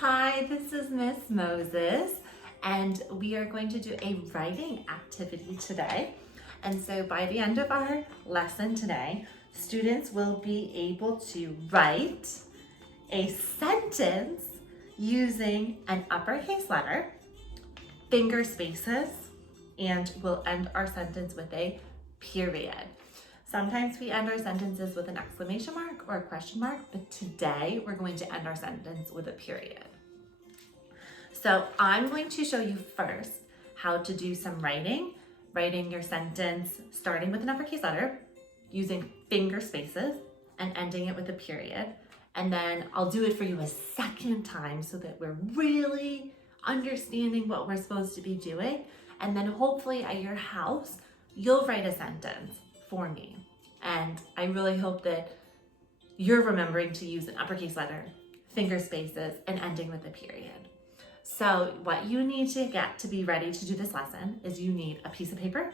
Hi, this is Miss Moses, and we are going to do a writing activity today. And so by the end of our lesson today, students will be able to write a sentence using an uppercase letter, finger spaces, and we'll end our sentence with a period. Sometimes we end our sentences with an exclamation mark or a question mark, but today we're going to end our sentence with a period. So I'm going to show you first how to do some writing your sentence starting with an uppercase letter, using finger spaces, and ending it with a period. And then I'll do it for you a second time so that we're really understanding what we're supposed to be doing. And then hopefully at your house, you'll write a sentence for me. And I really hope that you're remembering to use an uppercase letter, finger spaces, and ending with a period. So what you need to get to be ready to do this lesson is you need a piece of paper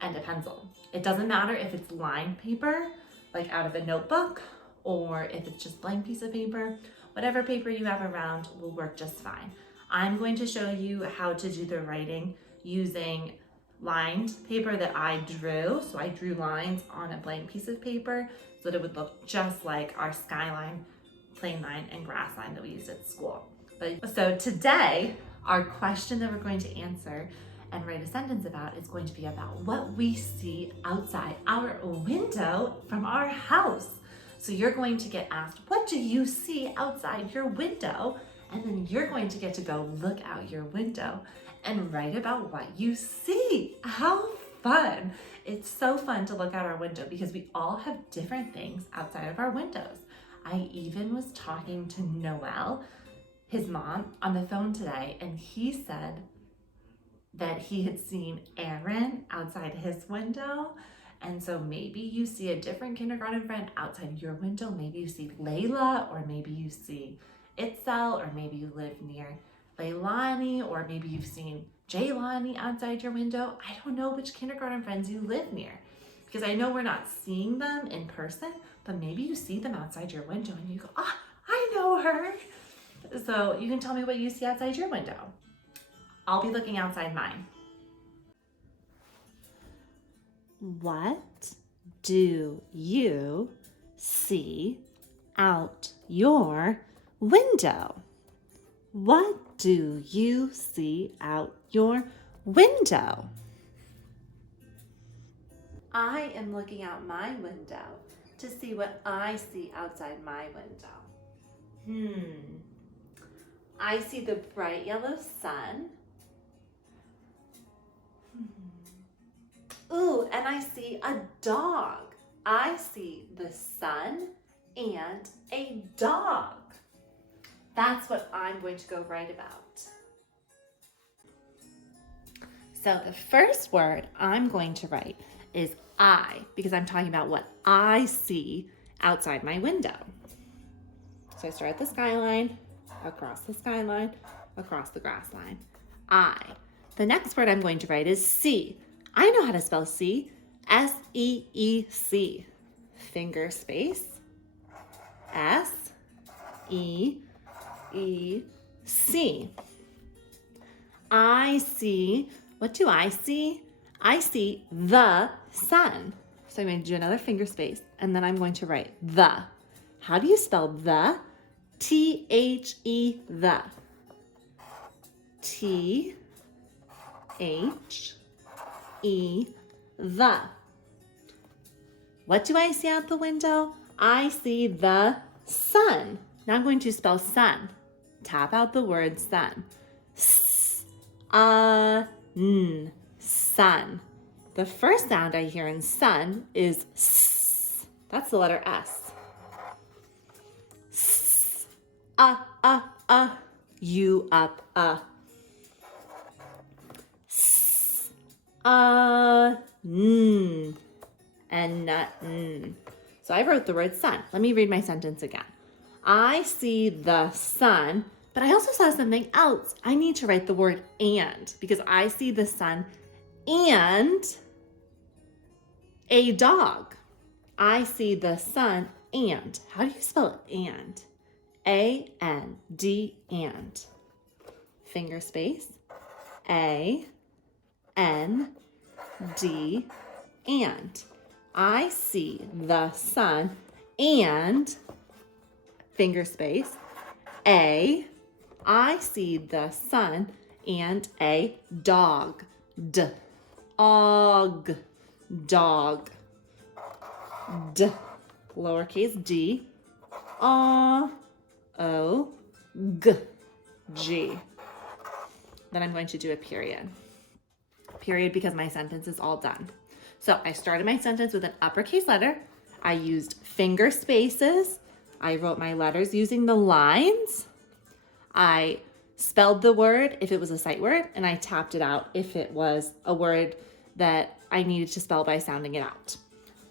and a pencil. It doesn't matter if it's lined paper, like out of a notebook, or if it's just blank piece of paper. Whatever paper you have around will work just fine. I'm going to show you how to do the writing using lined paper that I drew. So I drew lines on a blank piece of paper so that it would look just like our skyline, plane line, and grass line that we used at school. So today, our question that we're going to answer and write a sentence about is going to be about what we see outside our window from our house. So you're going to get asked, what do you see outside your window? And then you're going to get to go look out your window and write about what you see. How fun! It's so fun to look out our window because we all have different things outside of our windows. I even was talking to Noel, his mom, on the phone today, and he said that he had seen Aaron outside his window. And so maybe you see a different kindergarten friend outside your window. Maybe you see Layla, or maybe you see Itzel, or maybe you live near Leilani, or maybe you've seen Jaylani outside your window. I don't know which kindergarten friends you live near, because I know we're not seeing them in person, but maybe you see them outside your window and you go, ah, I know her. So you can tell me what you see outside your window. I'll be looking outside mine. What do you see out your window? What do you see out your window? I am looking out my window to see what I see outside my window. I see the bright yellow sun. Ooh, and I see a dog. I see the sun and a dog. That's what I'm going to go write about. So the first word I'm going to write is I, because I'm talking about what I see outside my window. So I start at the skyline, across the skyline, across the grass line. I. The next word I'm going to write is see. I know how to spell see. S-E-E-C. Finger space. S-E-E-C. I see, what do I see? I see the sun. So I'm going to do another finger space, and then I'm going to write the. How do you spell the? T-H-E, the. T-H-E, the. What do I see out the window? I see the sun. Now I'm going to spell sun. Tap out the word sun. S-A-N, sun. The first sound I hear in sun is S. That's the letter S. S. You up, S. N. And n. So I wrote the word sun. Let me read my sentence again. I see the sun, but I also saw something else. I need to write the word and, because I see the sun and a dog. I see the sun and. How do you spell and? A-N-D, and. Finger space, A-N-D, and. I see the sun and, finger space, I see the sun and a dog. Og, dog. D, lowercase d, O, G, G. Then I'm going to do a period. Period because my sentence is all done. So I started my sentence with an uppercase letter. I used finger spaces. I wrote my letters using the lines. I spelled the word if it was a sight word, and I tapped it out if it was a word that I needed to spell by sounding it out.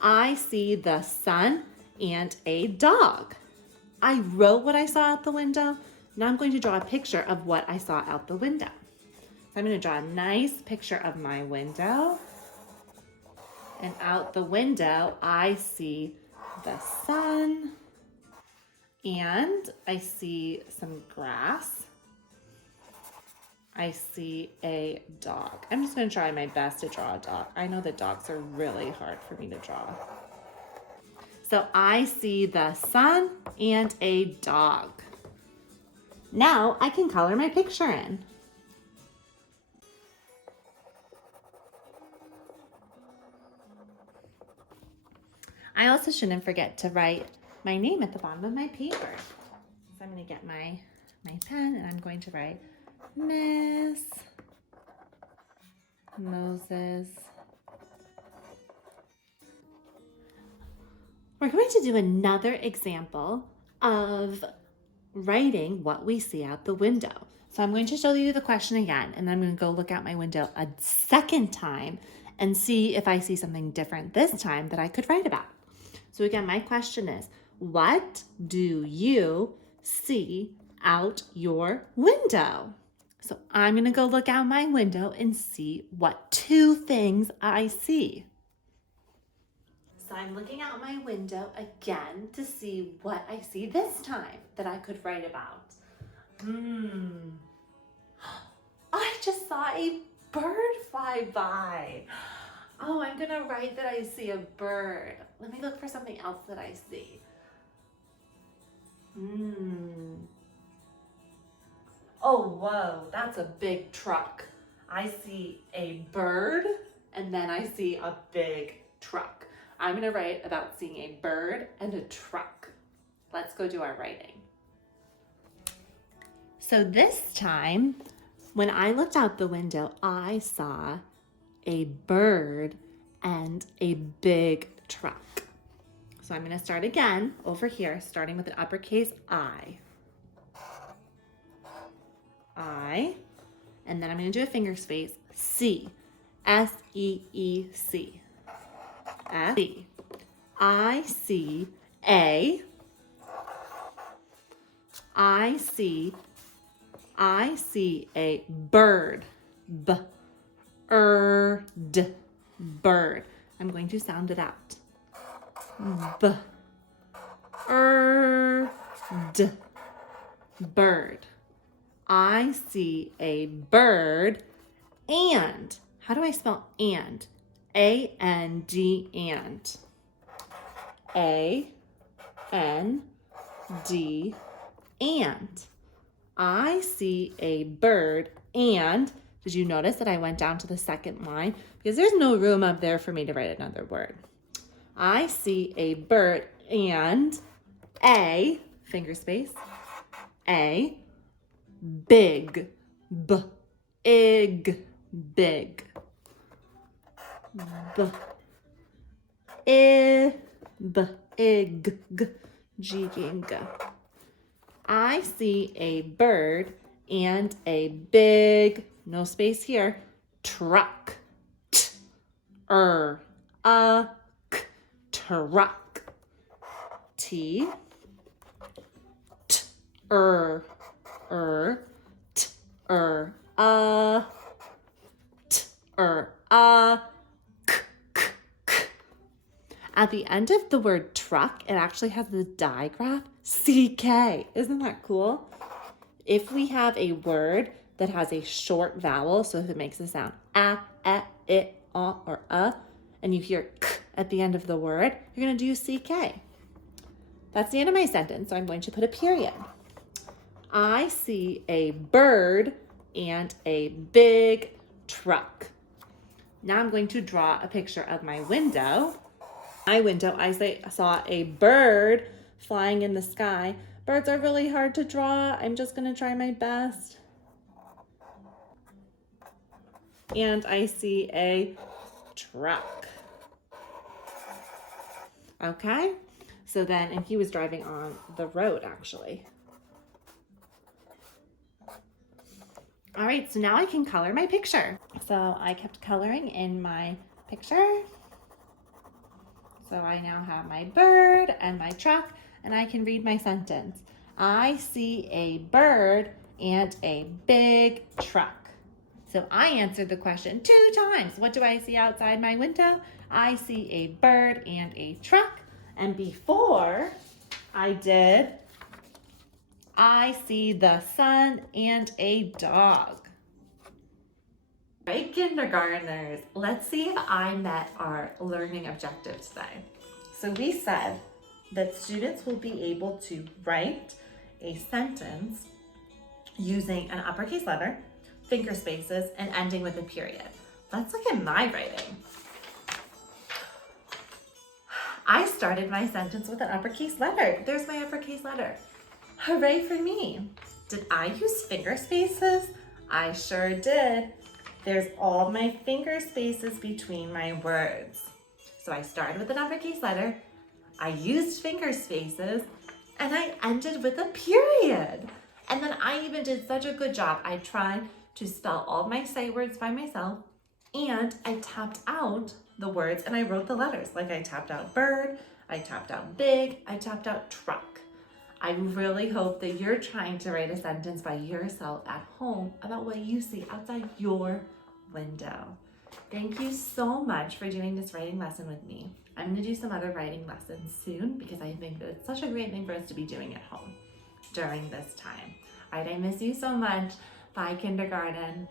I see the sun and a dog. I wrote what I saw out the window. Now I'm going to draw a picture of what I saw out the window. So I'm going to draw a nice picture of my window. And out the window, I see the sun and I see some grass. I see a dog. I'm just going to try my best to draw a dog. I know that dogs are really hard for me to draw. So I see the sun and a dog. Now I can color my picture in. I also shouldn't forget to write my name at the bottom of my paper. So I'm going to get my pen and I'm going to write Miss Moses. We're going to do another example of writing what we see out the window. So I'm going to show you the question again, and then I'm going to go look out my window a second time and see if I see something different this time that I could write about. So again, my question is, what do you see out your window? So I'm going to go look out my window and see what two things I see. So I'm looking out my window again to see what I see this time that I could write about. I just saw a bird fly by. Oh, I'm going to write that I see a bird. Let me look for something else that I see. Oh, whoa, that's a big truck. I see a bird and then I see a big truck. I'm going to write about seeing a bird and a truck. Let's go do our writing. So this time, when I looked out the window, I saw a bird and a big truck. So I'm going to start again over here, starting with an uppercase I. And then I'm going to do a finger space, C, S-E-E-C. S-E. I see a bird. B-er-d, bird. I'm going to sound it out. B-er-d, bird. I see a bird and, how do I spell and? A-N-D, and. A-N-D, and. I see a bird and, did you notice that I went down to the second line? Because there's no room up there for me to write another word. I see a bird and a, finger space, a big, b-ig, big. B-ig, g. I see a bird and a big, no space here, truck. T-r-u-c, truck. At the end of the word truck, it actually has the digraph CK. Isn't that cool? If we have a word that has a short vowel, so if it makes a sound or and you hear k at the end of the word, you're going to do CK. That's the end of my sentence, so I'm going to put a period. I see a bird and a big truck. Now I'm going to draw a picture of my window. My window, I saw a bird flying in the sky. Birds are really hard to draw. I'm just going to try my best. And I see a truck. Okay? So then, and he was driving on the road actually. All right, so now I can color my picture. So I kept coloring in my picture. So I now have my bird and my truck, and I can read my sentence. I see a bird and a big truck. So I answered the question 2 times. What do I see outside my window? I see a bird and a truck. And before I did, I see the sun and a dog. All right, kindergartners, let's see if I met our learning objective today. So we said that students will be able to write a sentence using an uppercase letter, finger spaces, and ending with a period. Let's look at my writing. I started my sentence with an uppercase letter. There's my uppercase letter. Hooray for me. Did I use finger spaces? I sure did. There's all my finger spaces between my words. So I started with an uppercase letter, I used finger spaces, and I ended with a period. And then I even did such a good job. I tried to spell all my sight words by myself, and I tapped out the words and I wrote the letters. Like I tapped out bird, I tapped out big, I tapped out truck. I really hope that you're trying to write a sentence by yourself at home about what you see outside your window. Thank you so much for doing this writing lesson with me. I'm going to do some other writing lessons soon because I think that it's such a great thing for us to be doing at home during this time. All right, I miss you so much. Bye, kindergarten.